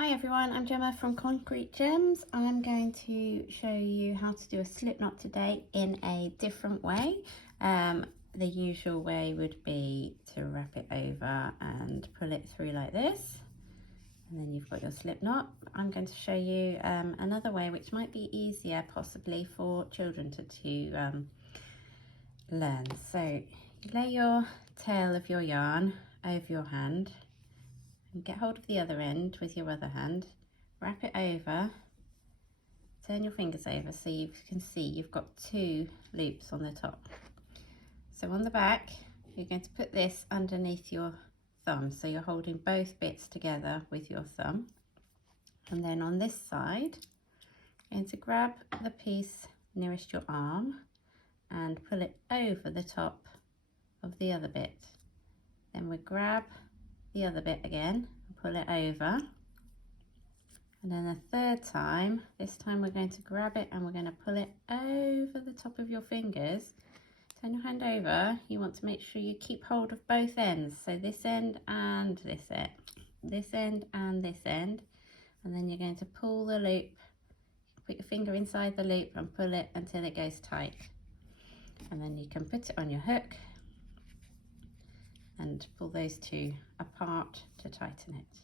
Hi everyone, I'm Gemma from Concrete Gems. I'm going to show you how to do a slip knot today in a different way. The usual way would be to wrap it over and pull it through like this, and then you've got your slip knot. I'm going to show you another way which might be easier possibly for children to learn. So you lay your tail of your yarn over your hand and get hold of the other end with your other hand, wrap it over, turn your fingers over so you can see you've got two loops on the top. So on the back you're going to put this underneath your thumb, so you're holding both bits together with your thumb, and then on this side you're going to grab the piece nearest your arm and pull it over the top of the other bit. Then we grab the other bit again and pull it over, and then a third time, this time we're going to grab it and we're going to pull it over the top of your fingers. Turn your hand over. You want to make sure you keep hold of both ends, so this end and this end, this end and this end, and then you're going to pull the loop, put your finger inside the loop and pull it until it goes tight, and then you can put it on your hook and pull those two apart to tighten it.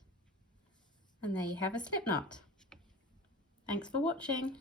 And there you have a slip knot. Thanks for watching.